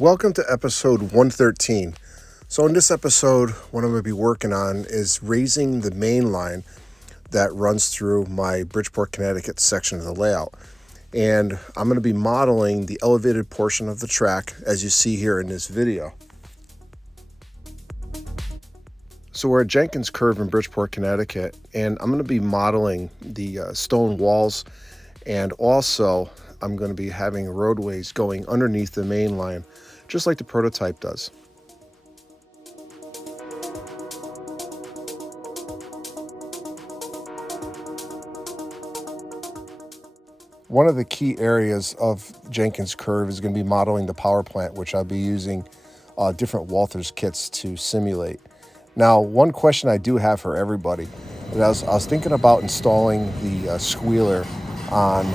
Welcome to episode 113. So, in this episode, what I'm going to be working on is raising the main line that runs through my Bridgeport, Connecticut section of the layout. And I'm going to be modeling the elevated portion of the track as you see here in this video. So, we're at Jenkins Curve in Bridgeport, Connecticut, and I'm going to be modeling the stone walls, and also I'm going to be having roadways going underneath the main line, just like the prototype does. One of the key areas of Jenkins Curve is going to be modeling the power plant, which I'll be using different Walthers kits to simulate. Now, one question I do have for everybody, I was thinking about installing the squealer on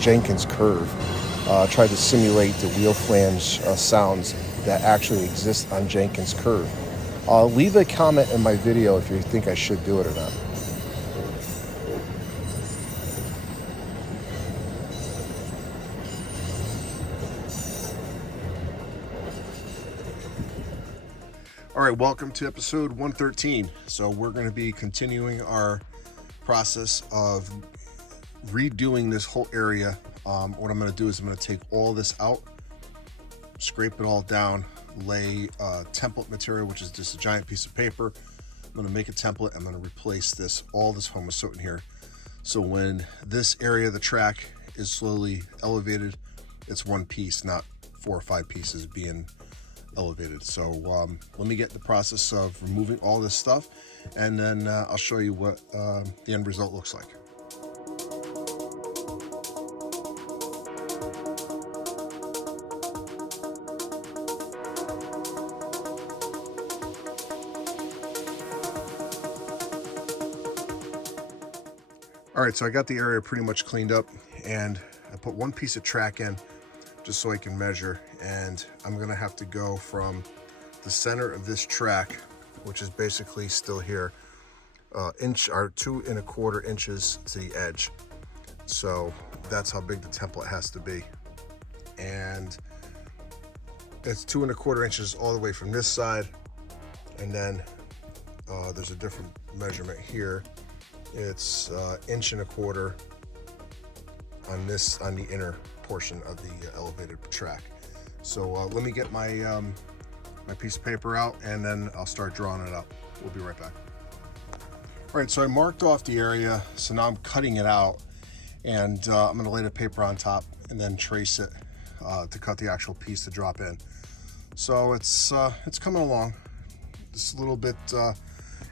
Jenkins Curve, try to simulate the wheel flange sounds that actually exist on Jenkins Curve. Leave a comment in my video if you think I should do it or not. All right, welcome to episode 113. So we're going to be continuing our process of redoing this whole area. What I'm going to do is I'm going to take all this out, scrape it all down, lay template material, which is just a giant piece of paper. I'm going to make a template. I'm going to replace all this homosotin here. So when this area of the track is slowly elevated, it's one piece, not 4 or 5 pieces being elevated. So let me get the process of removing all this stuff, and then I'll show you what the end result looks like. All right, so I got the area pretty much cleaned up, and I put one piece of track in just so I can measure, and I'm gonna have to go from the center of this track, which is basically still here, 2 1/4 inches to the edge. So that's how big the template has to be, and it's 2 1/4 inches all the way from this side, and then there's a different measurement here. It's 1.25 inches on the inner portion of the elevated track. So let me get my my piece of paper out, and then I'll start drawing it up. We'll be right back. All right, so I marked off the area, so now I'm cutting it out, and I'm going to lay the paper on top and then trace it to cut the actual piece to drop in. So it's coming along. Just a little bit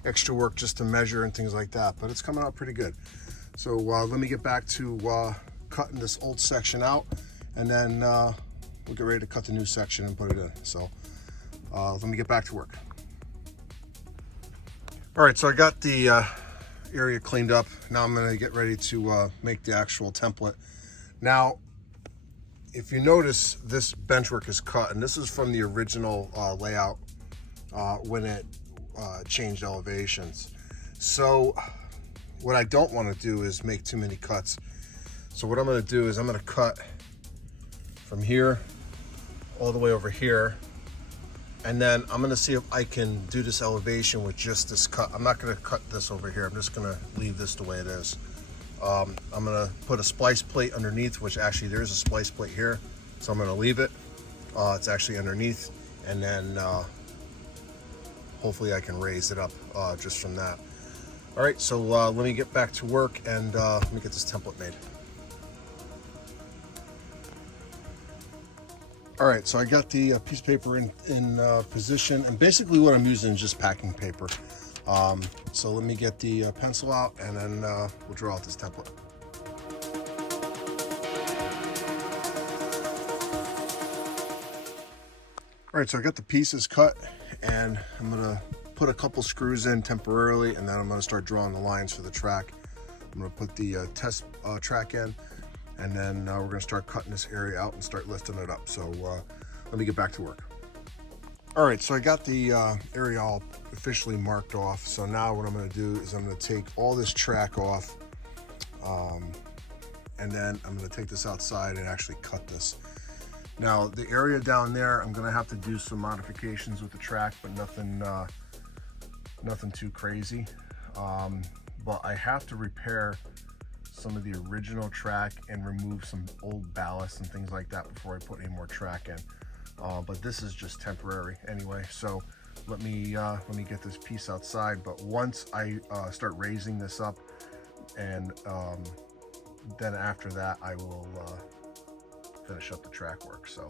extra work just to measure and things like that, but it's coming out pretty good. So let me get back to cutting this old section out, and then we'll get ready to cut the new section and put it in. So let me get back to work. All right, so I got the area cleaned up. Now I'm going to get ready to make the actual template. Now, if you notice, this benchwork is cut, and this is from the original layout when it changed elevations. So what I don't want to do is make too many cuts. So what I'm going to do is I'm going to cut from here all the way over here, and then I'm going to see if I can do this elevation with just this cut. I'm not going to cut this over here. I'm just going to leave this the way it is. I'm going to put a splice plate underneath, which actually there's a splice plate here, so I'm going to leave it. It's actually underneath, and then hopefully I can raise it up just from that. All right, so let me get back to work, and let me get this template made. All right, so I got the piece of paper in position, and basically what I'm using is just packing paper. So let me get the pencil out, and then we'll draw out this template. All right, so I got the pieces cut, and I'm gonna put a couple screws in temporarily, and then I'm gonna start drawing the lines for the track. I'm gonna put the test track in, and then we're gonna start cutting this area out and start lifting it up. So let me get back to work. All right, so I got the area all officially marked off. So now what I'm gonna do is I'm gonna take all this track off, and then I'm gonna take this outside and actually cut this. Now the area down there, I'm gonna have to do some modifications with the track, but nothing too crazy. But I have to repair some of the original track and remove some old ballast and things like that before I put any more track in. But this is just temporary anyway. So let me get this piece outside. But once I start raising this up, and then after that I will finish up the track work. So,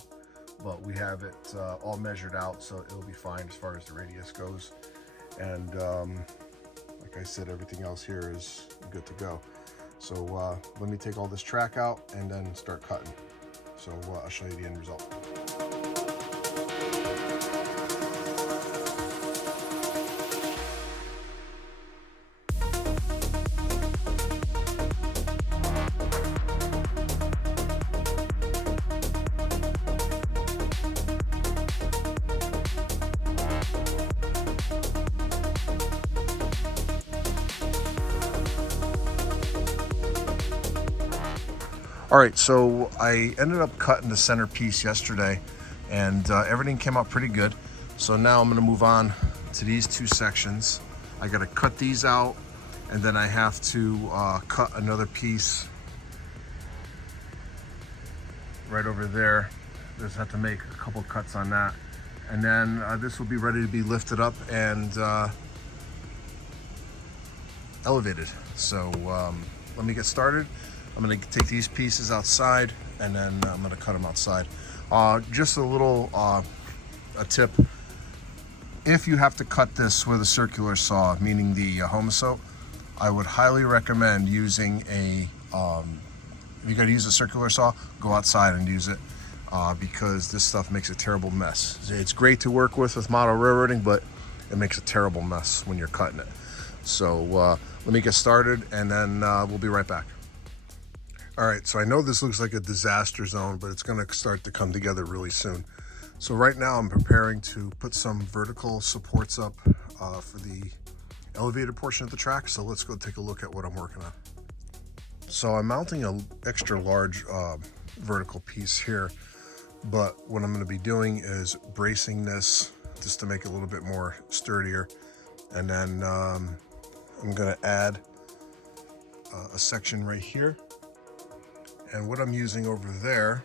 but we have it all measured out, so it'll be fine as far as the radius goes. And like I said, everything else here is good to go. So let me take all this track out and then start cutting. So I'll show you the end result. All right, so I ended up cutting the center piece yesterday, and everything came out pretty good. So now I'm gonna move on to these two sections. I gotta cut these out, and then I have to cut another piece right over there. Just have to make a couple cuts on that. And then this will be ready to be lifted up and elevated. So let me get started. I'm gonna take these pieces outside, and then I'm gonna cut them outside. Just a little a tip. If you have to cut this with a circular saw, meaning the Homasote, I would highly recommend using a, if you're gonna use a circular saw, go outside and use it, because this stuff makes a terrible mess. It's great to work with model railroading, but it makes a terrible mess when you're cutting it. So let me get started, and then we'll be right back. All right, so I know this looks like a disaster zone, but it's gonna start to come together really soon. So right now I'm preparing to put some vertical supports up for the elevated portion of the track. So let's go take a look at what I'm working on. So I'm mounting an extra large vertical piece here, but what I'm gonna be doing is bracing this just to make it a little bit more sturdier. And then I'm gonna add a section right here. And what I'm using over there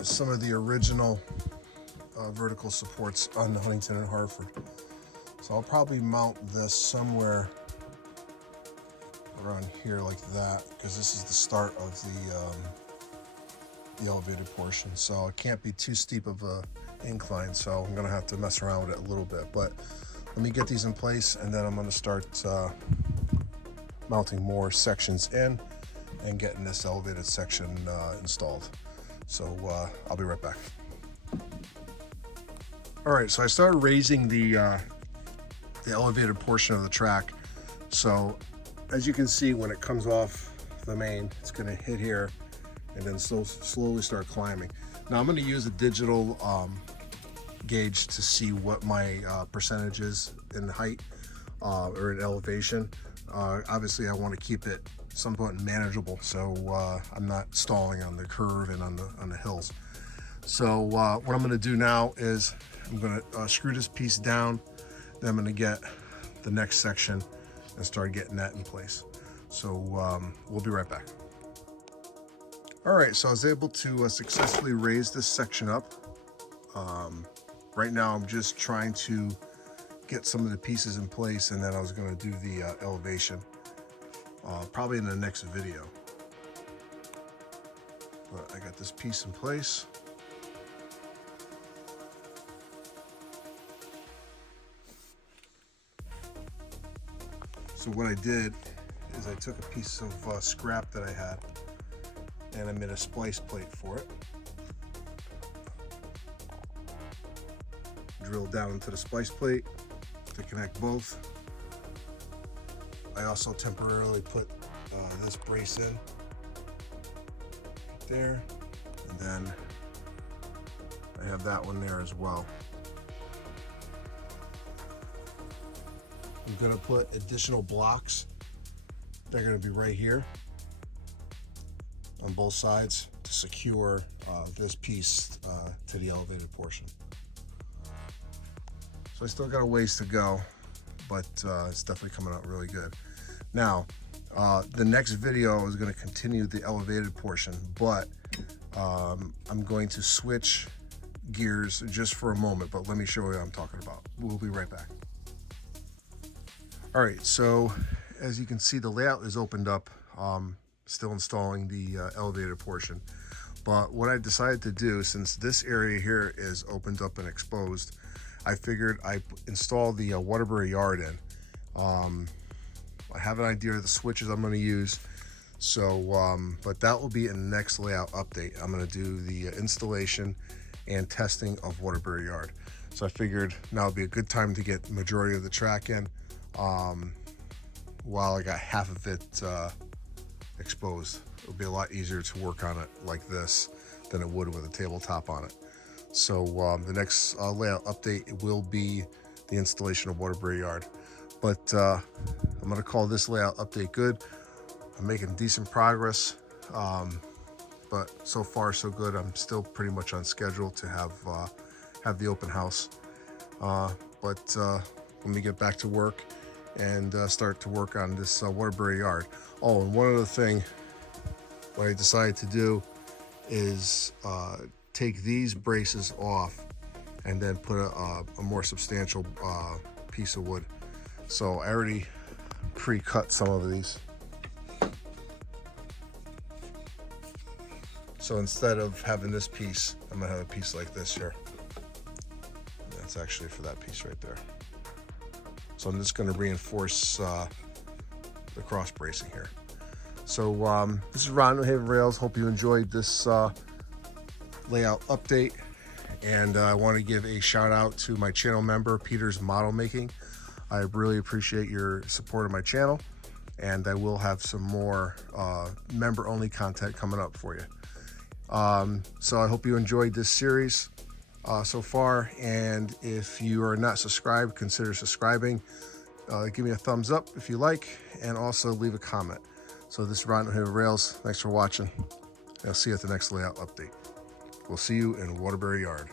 is some of the original vertical supports on the Huntington and Hartford. So I'll probably mount this somewhere around here like that, because this is the start of the elevated portion. So it can't be too steep of a incline, so I'm gonna have to mess around with it a little bit. But let me get these in place, and then I'm gonna start mounting more sections in and getting this elevated section installed. So I'll be right back. All right, so I started raising the elevated portion of the track. So as you can see, when it comes off the main, it's gonna hit here and then slowly start climbing. Now I'm gonna use a digital gauge to see what my percentage is in height or in elevation. Obviously I wanna keep it somewhat manageable, so I'm not stalling on the curve and on the hills. So what I'm going to do now is I'm going to screw this piece down, then I'm going to get the next section and start getting that in place. So we'll be right back. All right, so I was able to successfully raise this section up. Right now I'm just trying to get some of the pieces in place, and then I was going to do the elevation. Probably in the next video. But I got this piece in place. So what I did is I took a piece of scrap that I had, and I made a splice plate for it. Drilled down into the splice plate to connect both. I also temporarily put this brace in right there, and then I have that one there as well. I'm going to put additional blocks. They're going to be right here on both sides to secure this piece to the elevated portion. So I still got a ways to go, but it's definitely coming out really good. Now, the next video is going to continue the elevated portion, but I'm going to switch gears just for a moment, but let me show you what I'm talking about. We'll be right back. All right, so as you can see, the layout is opened up, still installing the elevated portion. But what I decided to do, since this area here is opened up and exposed, I figured I install the Waterbury yard in. I have an idea of the switches I'm going to use, so but that will be in the next layout update. I'm going to do the installation and testing of Waterbury yard. So I figured now would be a good time to get the majority of the track in, while I got half of it exposed. It'll be a lot easier to work on it like this than it would with a tabletop on it. So the next layout update will be the installation of Waterbury yard. But I'm going to call this layout update good. I'm making decent progress, but so far so good. I'm still pretty much on schedule to have the open house. But let me get back to work and start to work on this Waterbury yard. Oh, and one other thing, what I decided to do is take these braces off and then put a more substantial piece of wood. So I already pre-cut some of these. So instead of having this piece, I'm gonna have a piece like this here. That's actually for that piece right there. So I'm just gonna reinforce the cross bracing here. So this is Ron, New Haven Rails. Hope you enjoyed this layout update. And I want to give a shout out to my channel member, Peter's Model Making. I really appreciate your support of my channel, and I will have some more member-only content coming up for you. So I hope you enjoyed this series so far, and if you are not subscribed, consider subscribing. Give me a thumbs up if you like, and also leave a comment. So this is Ron, New Haven Rails. Thanks for watching. I'll see you at the next layout update. We'll see you in Waterbury Yard.